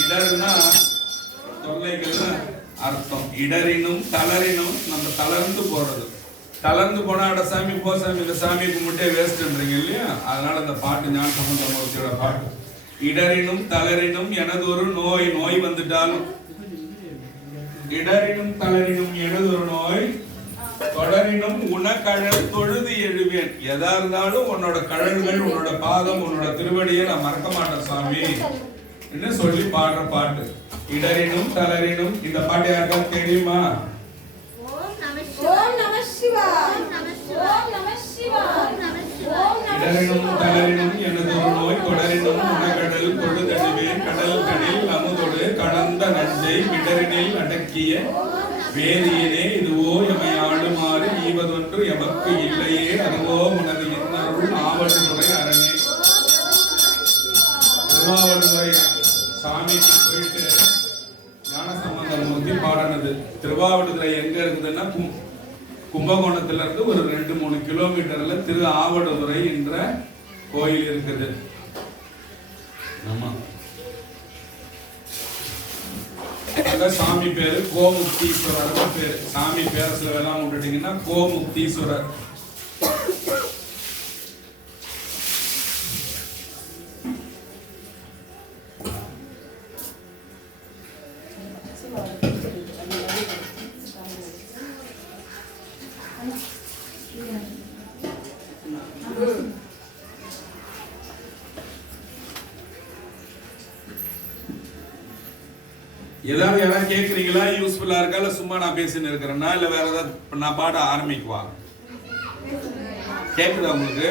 இடர்னா தொல்லைகள்னு அர்த்தம். இடரினும் தளரினும் நம்ம தளர்ந்து போறது. தளர்ந்து போனா அட சாமி போ சாமி இந்த சாமி கும்பிட்டே வேஸ்ட்ன்றீங்க இல்லையா? அதனால அந்த பாட்டு ஞான சம்பந்தமூர்த்தியோட பாட்டு. இடரினும் தளரினும் எனது ஒரு நோய் நோய் வந்துட்டாலும். இடரினும் தளரினும் எனதொரு நோய் தொடரினும் உனக்கழல் தொழுது எழுவேன். எதா இருந்தாலும் உன்னோட கழல்கள் உன்னோட பாதம் உன்னோட திருவடியை நான் மறக்க மாட்டேன் சாமி. என்று சொல்லி பாடுற பாட்டு? இடரினும் தளரினும் இந்த பாட்டு யாருக்காவது தெரியுமா? இடரினும் தளரினும் எனது நோய் தொடரினும் உனகடல் நஞ்சை அடக்கிய வேதியினே இதுவோ எமை ஆளுமாறு ஈவதொன்று எமக்கு இல்லையே அதுவோ உனது இன்னருள் ஆவடுமுறை அரணே. திருவாவடுதுறை சாமிக்கு போயிட்டு ஞானசம்பந்தம் மூர்த்தி பாடினது. திருவாவடுதுறை எங்க இருக்குதுன்னா கும்- கும்பகோணத்துல இருந்து ஒரு ரெண்டு மூணு கிலோமீட்டர்ல திரு ஆவடுதுறை என்ற கோயில் இருக்குது. ஆமா. அங்க சாமி பேரு கோமுக்தீஸ்வரர் பேரு. சாமி பேர சில வேலாம் விட்டுட்டீங்கன்னா கோமுக்தீஸ்வரர். ஏதாவது யாராவது கேட்குறீங்களா யூஸ்ஃபுல்லாக இருக்கா? இல்லை சும்மா நான் பேசின்னு இருக்கிறேன்னா? இல்லை வேற ஏதாவது நான் பாட ஆரம்பிக்குவா? கேட்குதா உங்களுக்கு?